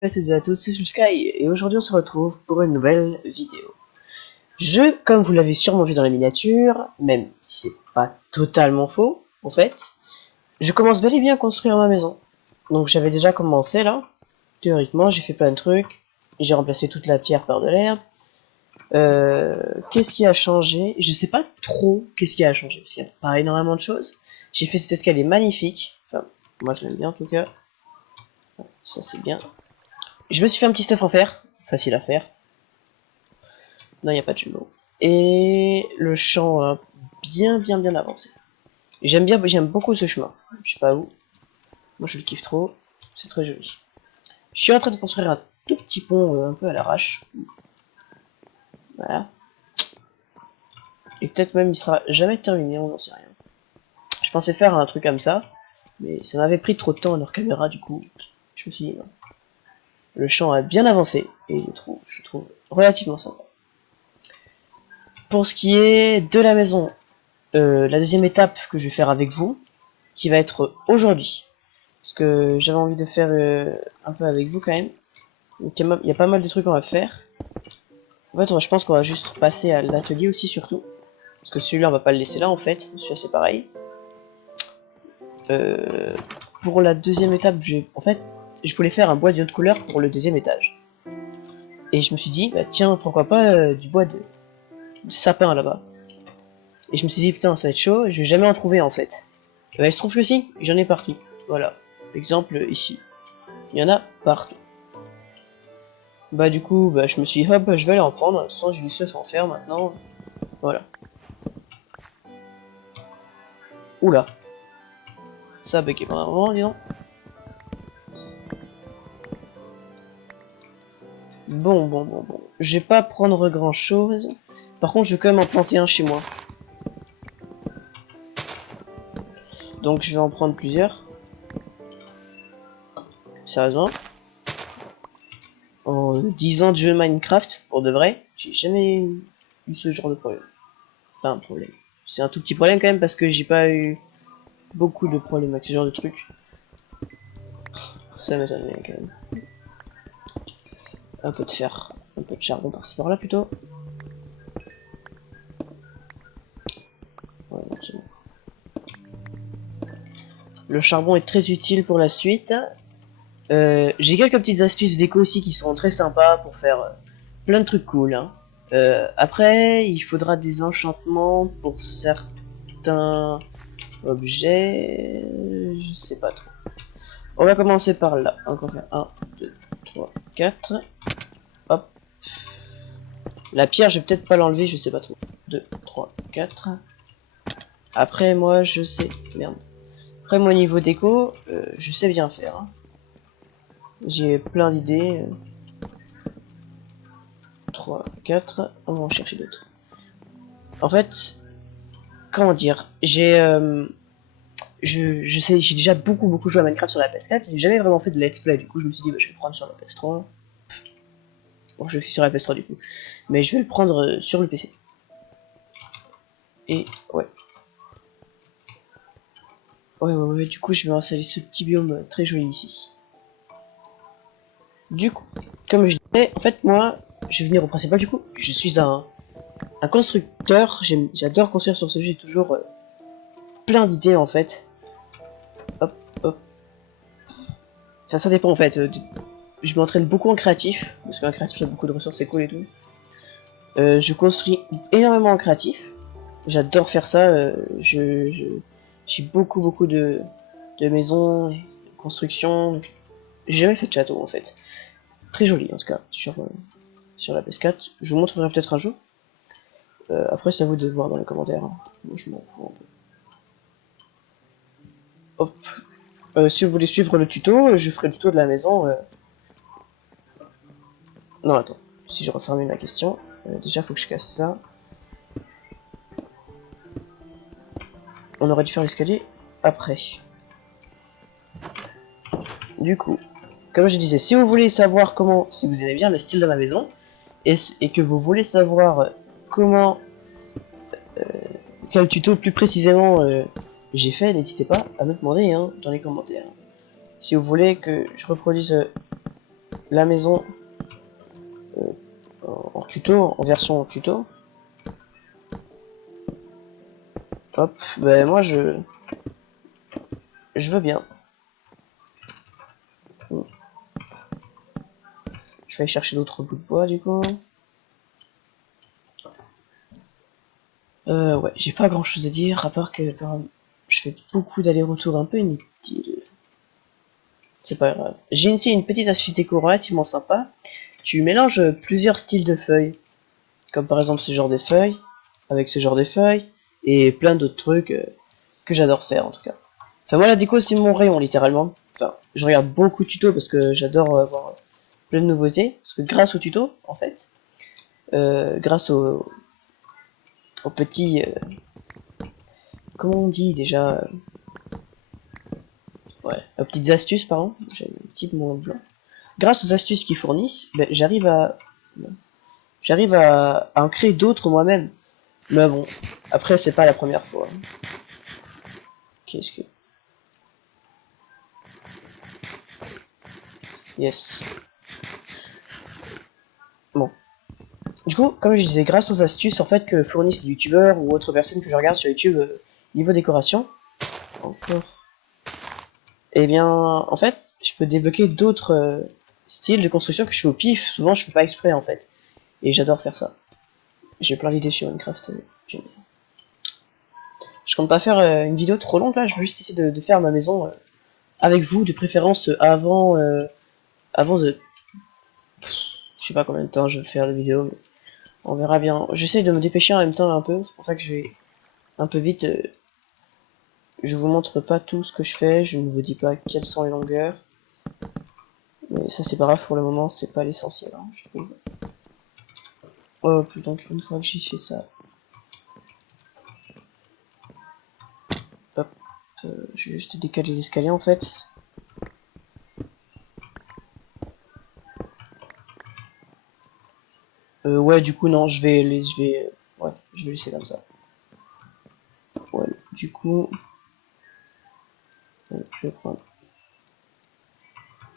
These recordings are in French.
Salut à toutes et à tous, c'est Sky et aujourd'hui on se retrouve pour une nouvelle vidéo. Comme vous l'avez sûrement vu dans la miniature, même si c'est pas totalement faux, en fait, je commence bel et bien à construire ma maison. Donc j'avais déjà commencé là, théoriquement j'ai fait plein de trucs, j'ai remplacé toute la pierre par de l'herbe. Qu'est-ce qui a changé? Je sais pas trop qu'est-ce qui a changé, parce qu'il n'y a pas énormément de choses. J'ai fait cet escalier magnifique, enfin moi je l'aime bien en tout cas, ça c'est bien. Je me suis fait un petit stuff en fer, facile à faire. Non, il n'y a pas de jumeaux. Et le champ a bien avancé. J'aime beaucoup ce chemin. Je sais pas où. Moi je le kiffe trop. C'est très joli. Je suis en train de construire un tout petit pont un peu à l'arrache. Voilà. Et peut-être même il sera jamais terminé, on n'en sait rien. Je pensais faire un truc comme ça, mais ça m'avait pris trop de temps à leur caméra, du coup, je me suis dit non. Le champ a bien avancé et je trouve relativement sympa. Pour ce qui est de la maison, la deuxième étape que je vais faire avec vous, qui va être aujourd'hui. Parce que j'avais envie de faire un peu avec vous quand même. Donc il y a pas mal de trucs qu'on va faire. En fait, je pense qu'on va juste passer à l'atelier aussi surtout. Parce que celui-là, on va pas le laisser là en fait. Celui-là, c'est pareil. Pour la deuxième étape, en fait, je voulais faire un bois d'une autre couleur pour le deuxième étage. Et je me suis dit, bah tiens, pourquoi pas du bois de sapin là-bas. Et je me suis dit, putain, ça va être chaud, je vais jamais en trouver en fait. Et bah, il se trouve que si, j'en ai partout. Voilà. Exemple ici. Il y en a partout. Bah du coup, bah, je me suis dit, hop, je vais aller en prendre. De toute façon, j'ai du stuff à en faire maintenant. Voilà. Oula. Ça a bugué pendant un moment, dis donc. Bon. Je vais pas prendre grand chose. Par contre, je vais quand même en planter un chez moi. Donc je vais en prendre plusieurs. Sérieusement. En 10 ans de jeu Minecraft, pour de vrai, j'ai jamais eu ce genre de problème. Pas un problème. C'est un tout petit problème quand même parce que j'ai pas eu beaucoup de problèmes avec ce genre de trucs. Ça m'étonne bien quand même. Un peu de fer, un peu de charbon par-ci par-là plutôt. Ouais, non, c'est bon. Le charbon est très utile pour la suite. J'ai quelques petites astuces déco aussi qui sont très sympas pour faire plein de trucs cool. Hein. Après, il faudra des enchantements pour certains objets. Je sais pas trop. On va commencer par là. On va faire 1, 2, 3, 4. Hop. La pierre, je vais peut-être pas l'enlever, je sais pas trop. 2, 3, 4. Après, moi, je sais. Merde. Après, moi, niveau déco, je sais bien faire. Hein. J'ai plein d'idées. 3, 4. On va en chercher d'autres. En fait, comment dire, je sais, j'ai déjà beaucoup joué à Minecraft sur la PS4, j'ai jamais vraiment fait de let's play, du coup je me suis dit bah, je vais le prendre sur la PS3. Bon, je vais aussi sur la PS3 du coup, mais je vais le prendre sur le PC. Et ouais, du coup je vais installer ce petit biome très joli ici. Du coup, comme je disais, en fait moi, je vais venir au principal du coup, je suis un constructeur, j'adore construire sur ce jeu, j'ai toujours plein d'idées en fait. Hop, hop. Enfin, ça dépend en fait, je m'entraîne beaucoup en créatif, parce qu'un créatif il y a beaucoup de ressources, c'est cool et tout. Je construis énormément en créatif, j'adore faire ça, j'ai beaucoup de maisons, de constructions, j'ai jamais fait de château en fait. Très joli en tout cas, sur la PS4, je vous montrerai peut-être un jour. Après c'est à vous de voir dans les commentaires, hein. Moi je m'en fous un peu. Hop. Si vous voulez suivre le tuto, je ferai le tuto de la maison. Non attends, si je referme ma question, déjà faut que je casse ça. On aurait dû faire l'escalier après. Du coup, comme je disais, si vous voulez savoir comment, si vous aimez bien le style de ma maison, et que vous voulez savoir comment, quel tuto plus précisément j'ai fait, n'hésitez pas à me demander hein, dans les commentaires. Si vous voulez que je reproduise la maison en tuto, en version tuto. Hop, ben moi je veux bien. Je vais aller chercher d'autres bouts de bois du coup. Ouais, j'ai pas grand chose à dire à part que je fais beaucoup d'allers-retours un peu inutiles. C'est pas grave. J'ai ici une petite astuce déco relativement sympa. Tu mélanges plusieurs styles de feuilles, comme par exemple ce genre de feuilles, avec ce genre de feuilles, et plein d'autres trucs que j'adore faire en tout cas. Enfin moi la déco c'est mon rayon littéralement. Enfin je regarde beaucoup de tutos parce que j'adore avoir plein de nouveautés. Parce que grâce aux tutos en fait, grâce aux petits... comment on dit déjà ouais, aux petites astuces pardon, j'ai un petit mot blanc. Grâce aux astuces qu'ils fournissent, ben, j'arrive à en créer d'autres moi-même. Mais bon, après c'est pas la première fois. Qu'est-ce que... Yes. Bon. Du coup, comme je disais, grâce aux astuces en fait que fournissent les youtubeurs ou autres personnes que je regarde sur YouTube niveau décoration, encore. Et bien, en fait, je peux débloquer d'autres styles de construction que je fais au pif. Souvent, je fais pas exprès en fait. Et j'adore faire ça. J'ai plein d'idées chez Minecraft. Je compte pas faire une vidéo trop longue là. Je veux juste essayer de faire ma maison avec vous, de préférence avant de... Je sais pas combien de temps je vais faire la vidéo, mais on verra bien. J'essaie de me dépêcher en même temps un peu. C'est pour ça que je vais un peu vite. Je vous montre pas tout ce que je fais. Je ne vous dis pas quelles sont les longueurs. Mais ça c'est pas grave pour le moment, c'est pas l'essentiel, hein, je trouve. Hop, donc une fois que j'ai fait ça, hop, je vais juste décaler les escaliers en fait. Ouais, du coup non, ouais, je vais laisser comme ça. Ouais, du coup, je vais prendre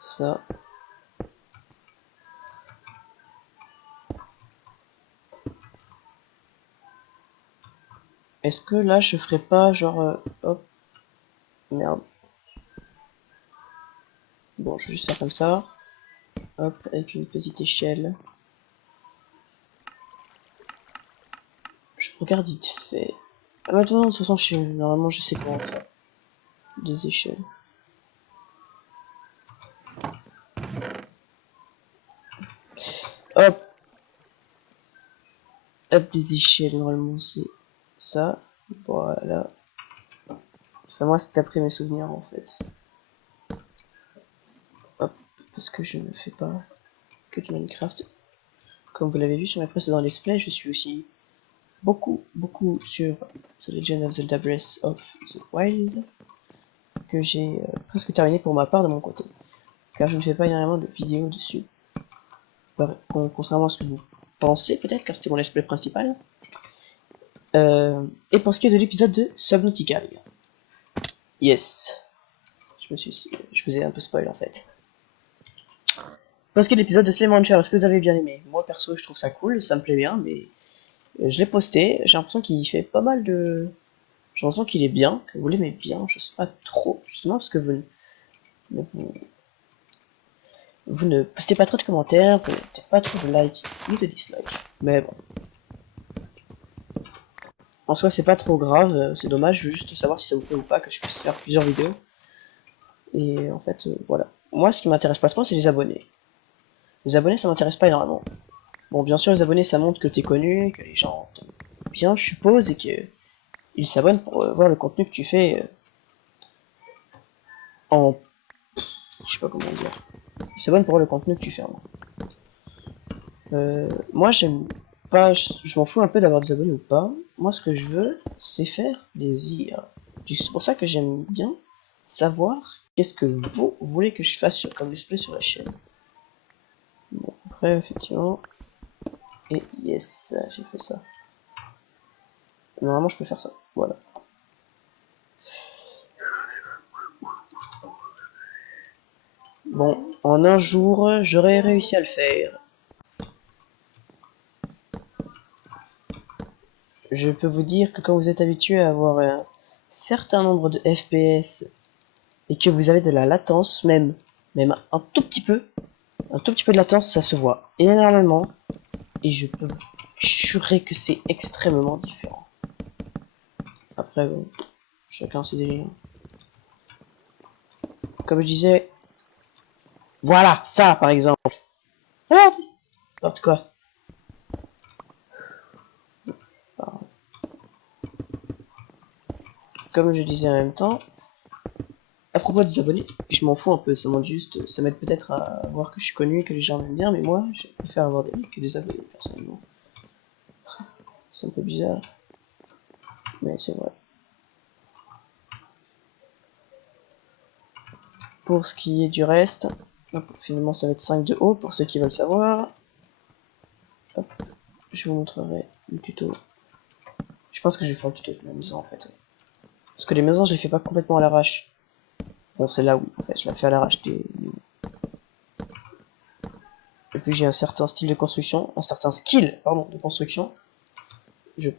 ça. Est-ce que là je ferais pas genre, hop, merde. Bon, je vais juste faire comme ça. Hop, avec une petite échelle. Je regarde vite fait. Ah, maintenant, de toute façon, normalement, je sais comment faire. Deux échelles. Hop, hop, des échelles, normalement, c'est ça. Voilà. Enfin, moi, c'est d'après mes souvenirs, en fait. Hop, parce que je ne fais pas que du Minecraft. Comme vous l'avez vu sur mes précédents let's play, je suis aussi beaucoup sur The Legend of Zelda Breath of the Wild, que j'ai presque terminé pour ma part de mon côté. Car je ne fais pas énormément de vidéos dessus. Contrairement à ce que vous pensez peut-être, car c'était mon let's play principal. Et pour ce qui est de l'épisode de Subnautica, yes, je vous ai un peu spoil en fait. Pour ce qui est de l'épisode de Slaymancher, est-ce que vous avez bien aimé? Moi perso, je trouve ça cool, ça me plaît bien, mais je l'ai posté, j'ai l'impression qu'il fait pas mal de... J'ai l'impression qu'il est bien, que vous l'aimez bien, je sais pas trop, justement, parce que vous ne postez pas trop de commentaires, vous n'avez pas trop de likes ni de dislikes. Mais bon. En soi, c'est pas trop grave, c'est dommage, je veux juste savoir si ça vous plaît ou pas, que je puisse faire plusieurs vidéos. Et en fait, voilà. Moi, ce qui m'intéresse pas trop, c'est les abonnés. Les abonnés, ça m'intéresse pas énormément. Bon, bien sûr, les abonnés, ça montre que t'es connu, que les gens t'aiment bien, je suppose, et qu'ils s'abonnent pour voir le contenu que tu fais en... Je sais pas comment dire. Ils s'abonnent pour voir le contenu que tu fais. Moi, j'aime pas... Je m'en fous un peu d'avoir des abonnés ou pas. Moi, ce que je veux, c'est faire plaisir. C'est pour ça que j'aime bien savoir qu'est-ce que vous voulez que je fasse comme display sur la chaîne. Bon, après, effectivement... Et yes, j'ai fait ça. Normalement, je peux faire ça. Voilà. Bon, en un jour, j'aurais réussi à le faire. Je peux vous dire que quand vous êtes habitué à avoir un certain nombre de FPS et que vous avez de la latence, même un tout petit peu de latence, ça se voit énormément. Et je peux vous jurer que c'est extrêmement différent. Après, bon, chacun ses délires. Comme je disais, voilà, ça par exemple. Regarde, n'importe quoi. Comme je disais en même temps, à propos des abonnés, je m'en fous un peu, ça m'aide juste, ça m'aide peut-être à voir que je suis connu et que les gens m'aiment bien, mais moi, je préfère avoir des likes que des abonnés, personnellement. C'est un peu bizarre, mais c'est vrai. Pour ce qui est du reste, hop, finalement ça va être 5 de haut pour ceux qui veulent savoir. Hop, je vous montrerai le tuto. Je pense que je vais faire le tuto de la maison en fait. Parce que les maisons je les fais pas complètement à l'arrache. Bon celle-là oui, en fait je la fais à l'arrache des... Vu que j'ai un certain style de construction, un certain skill, pardon, de construction, je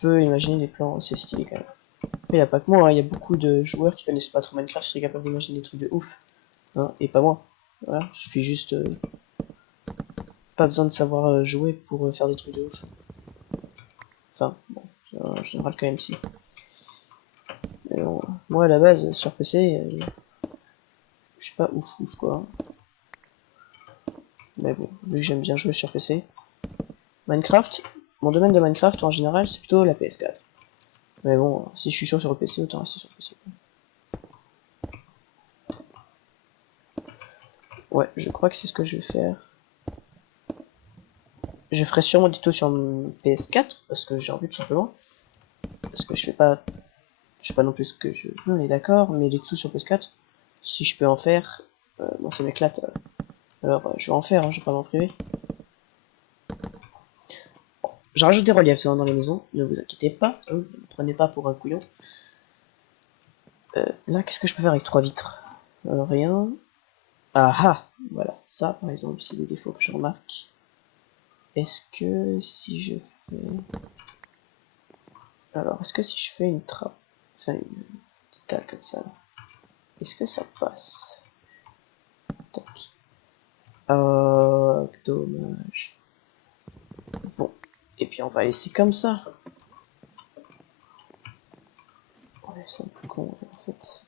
peux imaginer des plans assez stylés quand même. Après, il n'y a pas que moi, hein, il y a beaucoup de joueurs qui connaissent pas trop Minecraft, qui seraient capables d'imaginer des trucs de ouf. Hein, et pas moi. Voilà, il suffit juste... pas besoin de savoir jouer pour faire des trucs de ouf. Enfin, bon, en général quand même si. Mais bon, moi à la base, sur PC, je suis pas ouf quoi. Mais bon, vu que j'aime bien jouer sur PC. Minecraft, mon domaine de Minecraft en général, c'est plutôt la PS4. Mais bon, si je suis sûr sur le PC, autant rester sur le PC. Ouais, je crois que c'est ce que je vais faire. Je ferai sûrement des tutos sur mon PS4, parce que j'ai envie tout simplement. Parce que je fais pas non plus ce que je veux, on est d'accord, mais les tutos sur PS4, si je peux en faire, moi ça m'éclate. Alors je vais en faire, hein, je vais pas m'en priver. Je rajoute des reliefs dans les maisons, ne vous inquiétez pas, hein, ne me prenez pas pour un couillon. Là, qu'est-ce que je peux faire avec 3 vitres? Rien. Ah ah, voilà, ça par exemple, c'est des défauts que je remarque. Est-ce que si je fais... Alors, est-ce que si je fais une trappe, enfin une petite dalle comme ça, est-ce que ça passe? Tac. Oh, dommage. Bon, et puis on va laisser comme ça. Ouais, c'est un peu con en fait.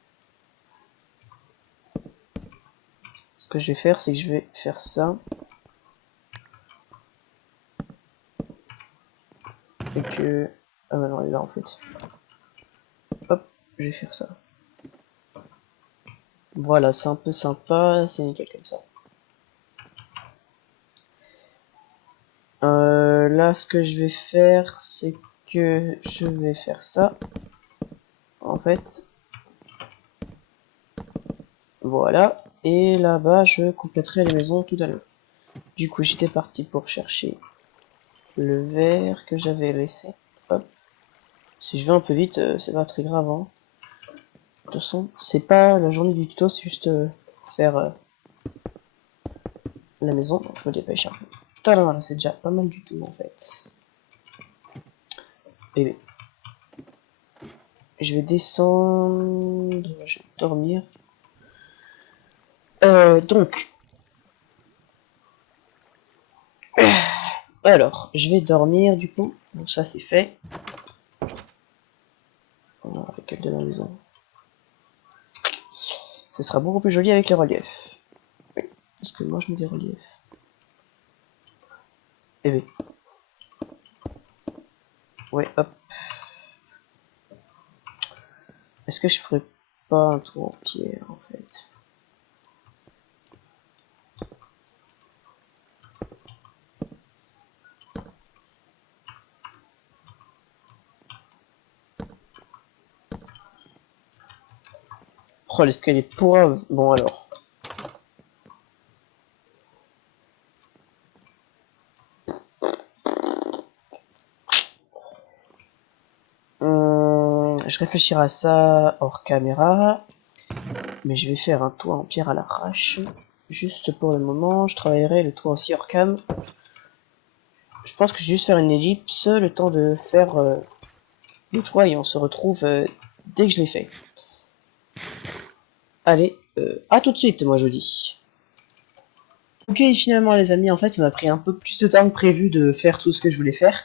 Ce que je vais faire, c'est que je vais faire ça. Et que... Ah bah non, elle est là en fait. Hop, je vais faire ça. Voilà, c'est un peu sympa, c'est nickel comme ça. Là, ce que je vais faire, c'est que je vais faire ça. En fait. Voilà. Et là-bas, je compléterai les maisons tout à l'heure. Du coup, j'étais parti pour chercher le verre que j'avais laissé. Hop. Si je vais un peu vite, c'est pas très grave. Hein. De toute façon, c'est pas la journée du tuto, c'est juste faire la maison. Donc, je me dépêche un peu. Voilà, c'est déjà pas mal du tout en fait. Et je vais descendre, je vais dormir. Donc, alors, je vais dormir du coup. Donc ça c'est fait. On va avec elle de la maison. Ce sera beaucoup plus joli avec les reliefs. Oui, parce que moi je mets des reliefs. Eh oui. Ouais, hop. Est-ce que je ferais pas un tour en pierre en fait? Oh, l'escalier pourrave. Bon alors. Je réfléchirai à ça hors caméra. Mais je vais faire un toit en pierre à l'arrache. Juste pour le moment, je travaillerai le toit aussi hors cam. Je pense que je vais juste faire une ellipse, le temps de faire le toit, et on se retrouve dès que je l'ai fait. Allez, à tout de suite, moi je vous dis. Ok, finalement les amis, en fait ça m'a pris un peu plus de temps que prévu de faire tout ce que je voulais faire.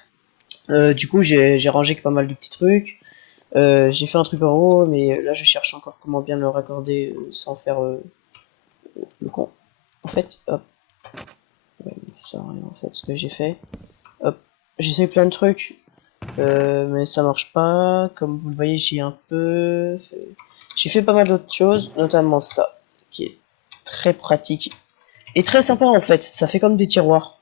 Du coup j'ai rangé pas mal de petits trucs. J'ai fait un truc en haut, mais là je cherche encore comment bien le raccorder sans faire le con. En fait, hop. Ouais, ça sert à rien en fait ce que j'ai fait. Hop. J'essaie plein de trucs, mais ça marche pas. Comme vous le voyez, j'ai fait pas mal d'autres choses, notamment ça, qui est très pratique et très sympa en fait. Ça fait comme des tiroirs.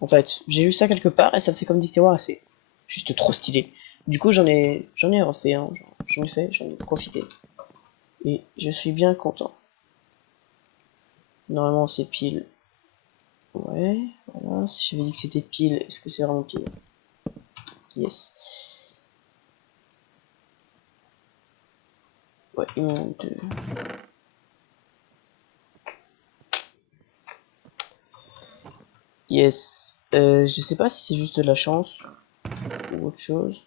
En fait, j'ai vu ça quelque part et ça fait comme des tiroirs et c'est juste trop stylé. Du coup, j'en ai refait un, j'en ai profité et je suis bien content. Normalement, c'est pile. Ouais, voilà. Si j'avais dit que c'était pile, est-ce que c'est vraiment pile? Yes. Ouais, il m'en manque deux. Yes. Je sais pas si c'est juste de la chance ou autre chose.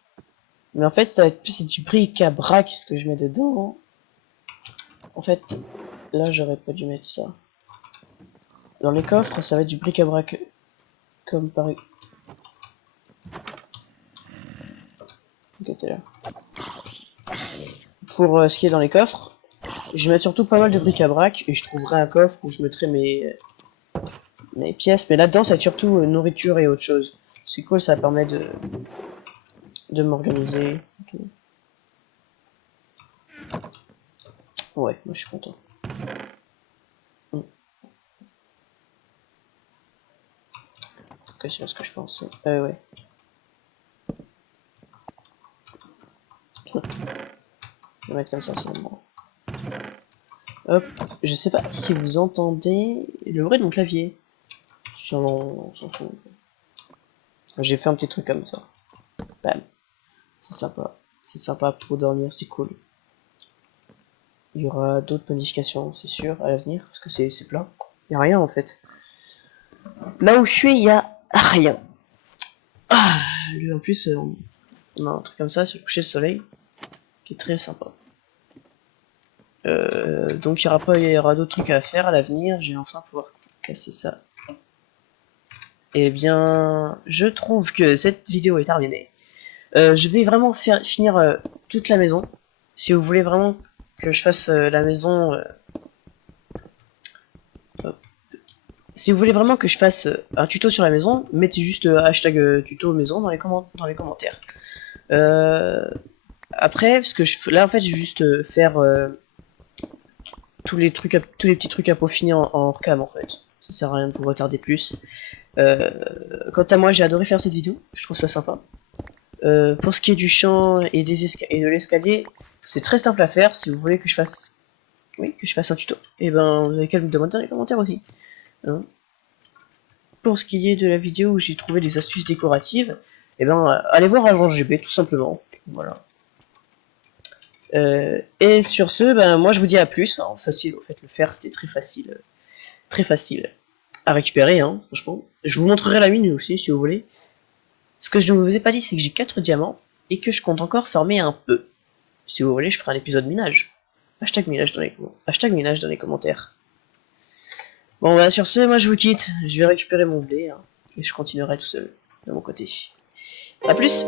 Mais en fait, ça va être plus c'est du bric-à-brac ce que je mets dedans. En fait, là, j'aurais pas dû mettre ça. Dans les coffres, ça va être du bric-à-brac. Comme par... Ok, t'es là. Pour ce qui est dans les coffres, je vais mettre surtout pas mal de bric-à-brac. Et je trouverai un coffre où je mettrai mes pièces. Mais là-dedans, ça va être surtout nourriture et autre chose. C'est cool, ça permet de m'organiser. Ouais, moi je suis content. Ok, c'est ce que je pensais. Ouais. Je vais mettre comme ça finalement. Hop, je sais pas si vous entendez le bruit de mon clavier. On s'en fout. J'ai fait un petit truc comme ça. Bam. C'est sympa. C'est sympa pour dormir, c'est cool. Il y aura d'autres modifications, c'est sûr, à l'avenir, parce que c'est plat. Il y a rien en fait. Là où je suis, il y a rien. Ah, en plus, on a un truc comme ça sur le coucher de soleil, qui est très sympa. Donc il y aura d'autres trucs à faire à l'avenir. Je vais enfin pouvoir casser ça. Eh bien, je trouve que cette vidéo est terminée. Je vais vraiment finir toute la maison. Si vous voulez vraiment que je fasse la maison... si vous voulez vraiment que je fasse un tuto sur la maison, mettez juste hashtag tuto maison dans les commentaires. Après, parce que là en fait je vais juste faire tous les petits trucs à peaufiner en recam en fait. Ça sert à rien de vous retarder plus. Quant à moi, j'ai adoré faire cette vidéo, je trouve ça sympa. Pour ce qui est du champ et de l'escalier, c'est très simple à faire. Si vous voulez que je fasse, un tuto, et ben vous avez qu'à me demander dans les commentaires aussi. Hein. Pour ce qui est de la vidéo où j'ai trouvé des astuces décoratives, et ben allez voir Agent GB tout simplement. Voilà. Et sur ce, ben moi je vous dis à plus. Hein, facile, au fait le faire c'était très facile à récupérer. Hein, franchement, je vous montrerai la mine aussi si vous voulez. Ce que je ne vous ai pas dit, c'est que j'ai 4 diamants et que je compte encore farmer un peu. Si vous voulez, je ferai un épisode minage. Hashtag minage dans les commentaires. Bon, bah sur ce, moi je vous quitte. Je vais récupérer mon blé hein, et je continuerai tout seul de mon côté. A plus!